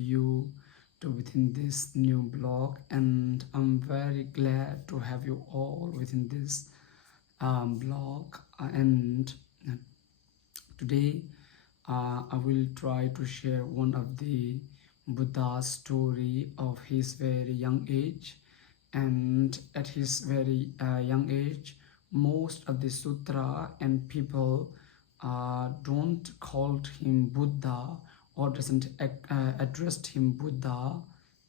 you to within this new blog, and I'm very glad to have you all within this blog. And today I will try to share one of the Buddha's story of his very young age. And at his very young age, most of the sutra and people don't call him Buddha, or doesn't addressed him Buddha.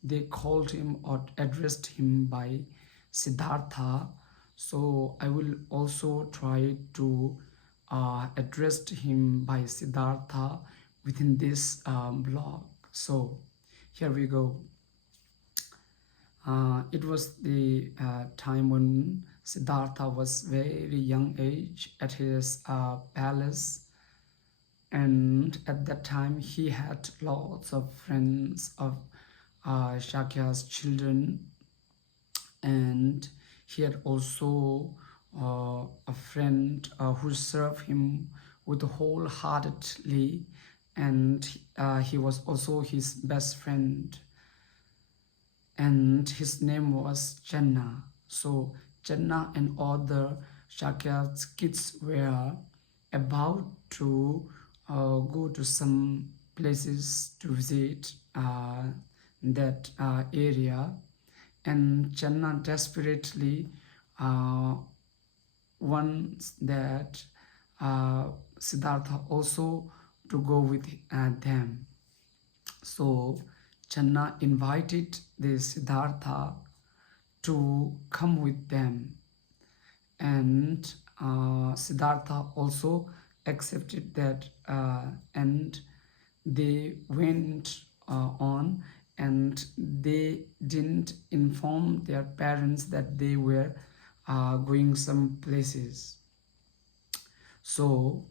They called him or addressed him by Siddhartha. So I will also try to address him by Siddhartha within this blog. So here we go. It was the time when Siddhartha was very young age at his palace, and at that time he had lots of friends of Shakya's children, and he had also a friend who served him with wholeheartedly, and he was also his best friend, and his name was Channa. So Channa and other Shakya's kids were about to go to some places to visit that area, and Channa desperately wants that Siddhartha also to go with them. So Channa invited the Siddhartha to come with them, and Siddhartha also accepted that, and they went on, and they didn't inform their parents that they were going some places. So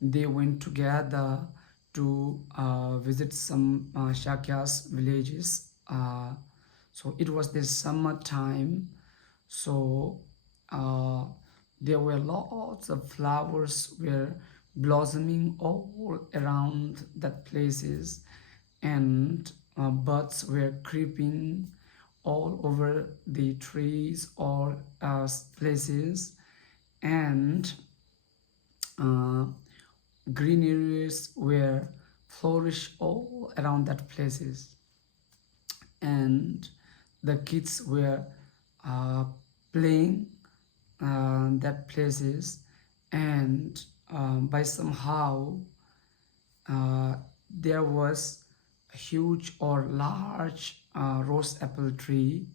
they went together to visit some Shakya's villages. So it was the summer time, so there were lots of flowers were blossoming all around that places, and birds were creeping all over the trees or places, and greeneries were flourish all around that places, and the kids were playing that places, and by somehow there was a huge or large rose apple tree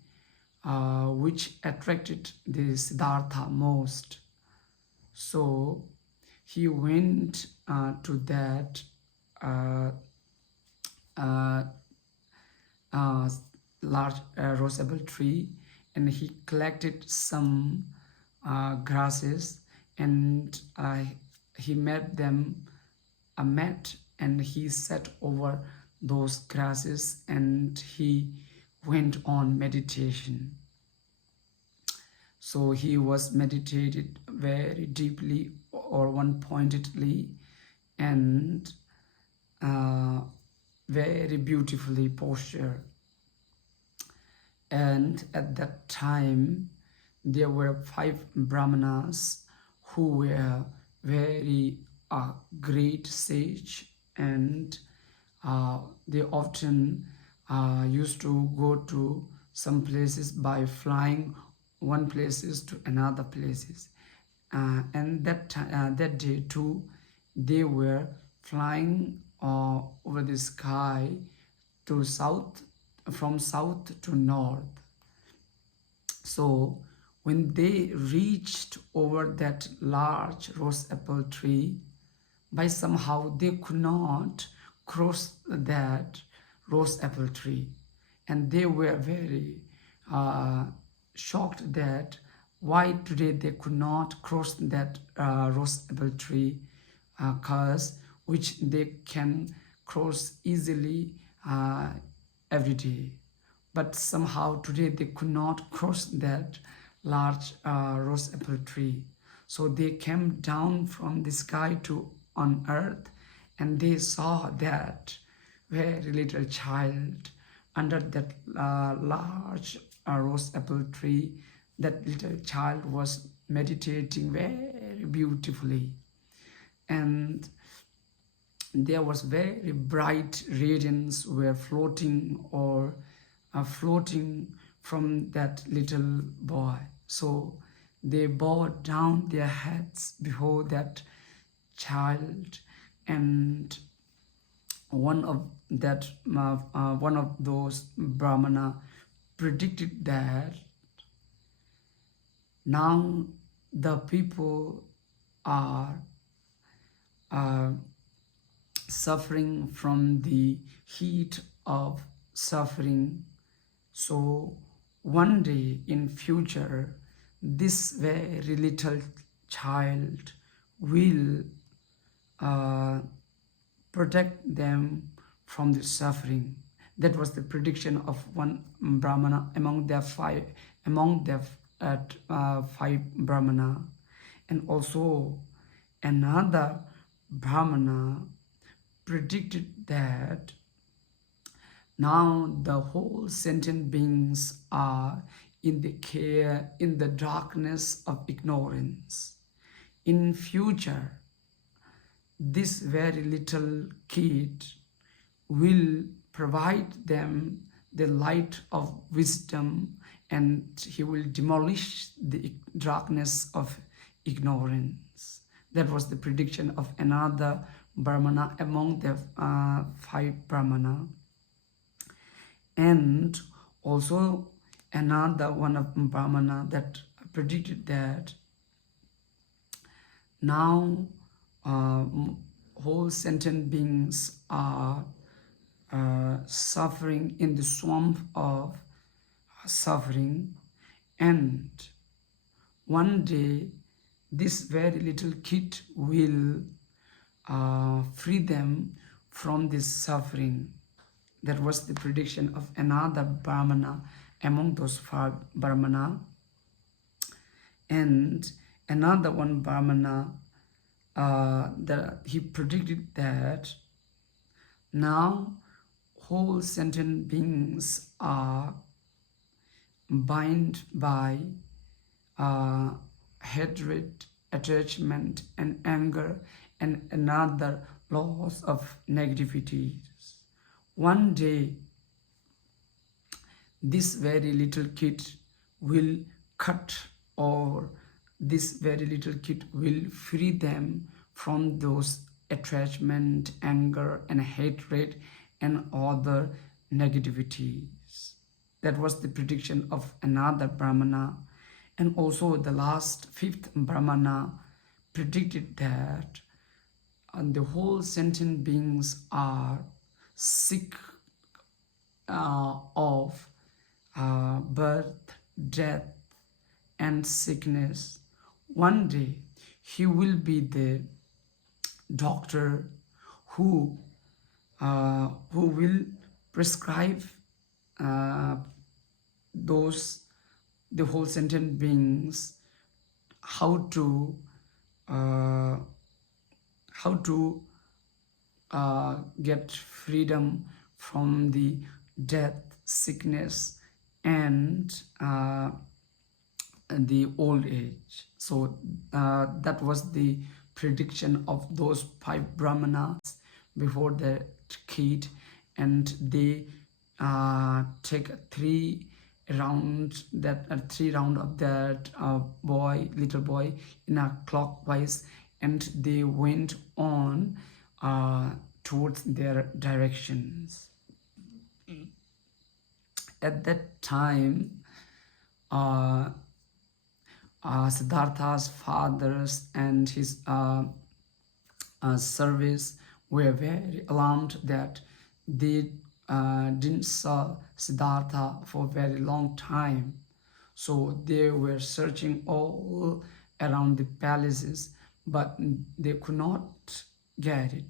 which attracted the Siddhartha most. So he went to that large rose apple tree, and he collected some grasses, and he made them a mat, and he sat over those grasses, and he went on meditation. So he was meditated very deeply or one-pointedly, and very beautifully postured. And at that time there were 5 brahmanas who were very great sage, and they often used to go to some places by flying one places to another places, and that day too they were flying over the sky to south, from south to north. So when they reached over that large rose apple tree, by somehow they could not cross that rose apple tree, and they were very shocked that why today they could not cross that rose apple tree, cause which they can cross easily every day, but somehow today they could not cross that large rose apple tree. So they came down from the sky to on earth, and they saw that very little child under that large rose apple tree. That little child was meditating very beautifully, and there was very bright radiance were floating or floating from that little boy. So they bowed down their heads before that child, and one of those brahmana predicted that now the people are suffering from the heat of suffering. So one day in future, this very little child will protect them from the suffering. That was the prediction of one brahmana among their five brahmana. And also another brahmana predicted that now the whole sentient beings are in the darkness of ignorance. In future, this very little kid will provide them the light of wisdom, and he will demolish the darkness of ignorance. That was the prediction of another brahmana among the five brahmana. And also another one of brahmana that predicted that now whole sentient beings are suffering in the swamp of suffering, and one day this very little kid will free them from this suffering. That was the prediction of another brahmana among those five brahmana. And another one brahmana that he predicted that now whole sentient beings are bound by hatred, attachment, and anger, and another laws of negativities. One day, this very little kid will cut, or this very little kid will free them from those attachment, anger, and hatred, and other negativities. That was the prediction of another brahmana. And also the last fifth brahmana predicted that the whole sentient beings are sick of birth, death, and sickness. One day he will be the doctor who will prescribe the whole sentient beings how to get freedom from the death, sickness, and the old age. So that was the prediction of those five brahmanas before the kid, and they take three round of that little boy in a clockwise, and they went on towards their directions. At that time, Siddhartha's fathers and his servants were very alarmed that they didn't saw Siddhartha for a very long time. So they were searching all around the palaces, but they could not get it,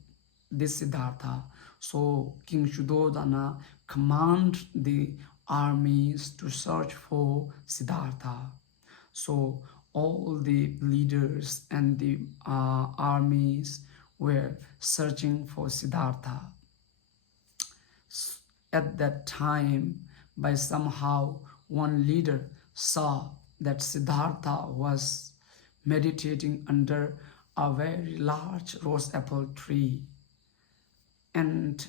this Siddhartha. So King Shuddhodana commanded the armies to search for Siddhartha. So all the leaders and the armies were searching for Siddhartha. at that time, by somehow one leader saw that Siddhartha was meditating under a very large rose apple tree, and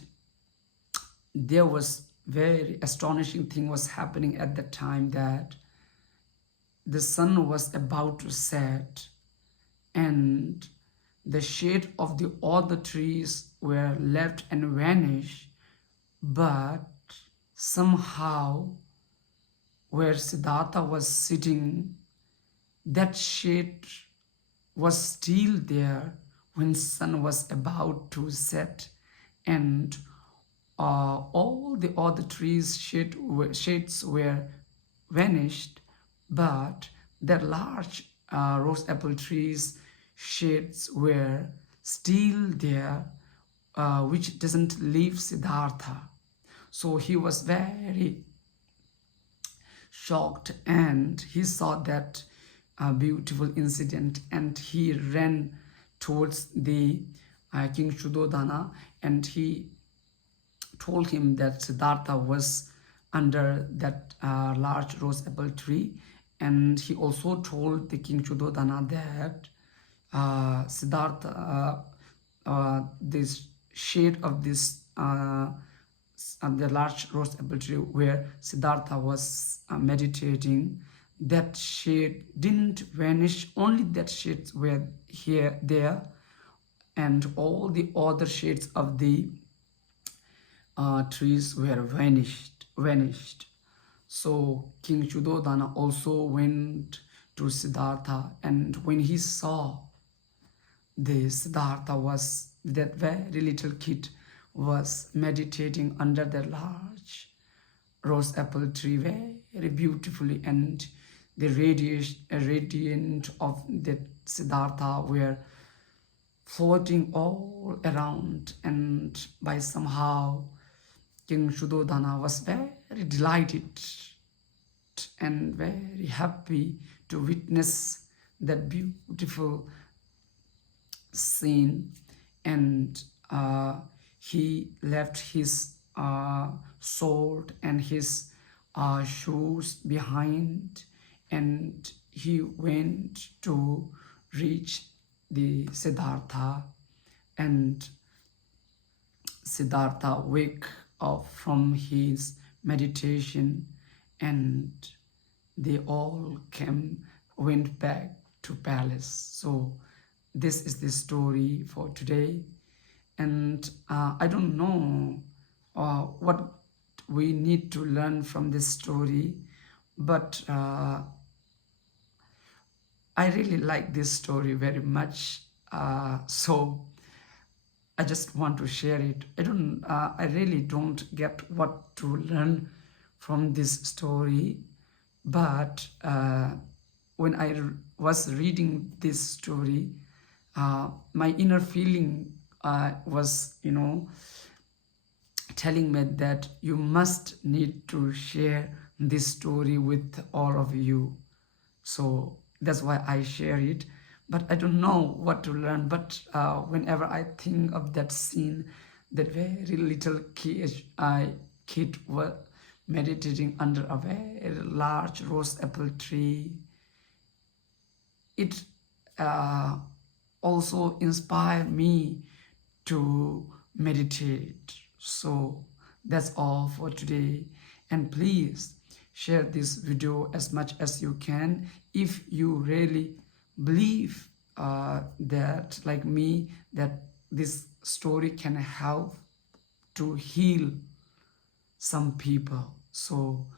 there was very astonishing thing was happening at that time, that the sun was about to set, and the shade of the other trees were left and vanished, but somehow where Siddhartha was sitting, that shade was still there when sun was about to set, and all the other trees shades were vanished, but the large rose apple trees shades were still there, which doesn't leave Siddhartha. So he was very shocked, and he saw that beautiful incident, and he ran towards the King Shuddhodana, and he told him that Siddhartha was under that large rose apple tree, and he also told the King Shuddhodana that Siddhartha, this shade of this the large rose apple tree where Siddhartha was meditating, that shade didn't vanish, only that shades were there, and all the other shades of the trees were vanished. So King Shuddhodana also went to Siddhartha, and when he saw the Siddhartha was, that very little kid was meditating under the large rose apple tree very beautifully, and the radiant of that Siddhartha were floating all around, and by somehow King Shuddhodana was very delighted and very happy to witness that beautiful scene, and he left his sword and his shoes behind, and he went to reach the Siddhartha, and Siddhartha wake up from his meditation, and they all went back to palace. So this is the story for today, and I don't know what we need to learn from this story, but I really like this story very much, so I just want to share it. I really don't get what to learn from this story, but when I was reading this story, my inner feeling was, telling me that you must need to share this story with all of you. So that's why I share it. But I don't know what to learn. But whenever I think of that scene, that very little kid was meditating under a very large rose apple tree, it also inspired me to meditate. So that's all for today, and please share this video as much as you can if you really believe that, like me, that this story can help to heal some people. So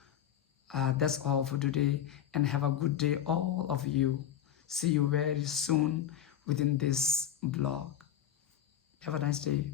that's all for today, and have a good day all of you. See you very soon within this blog. Have a nice day.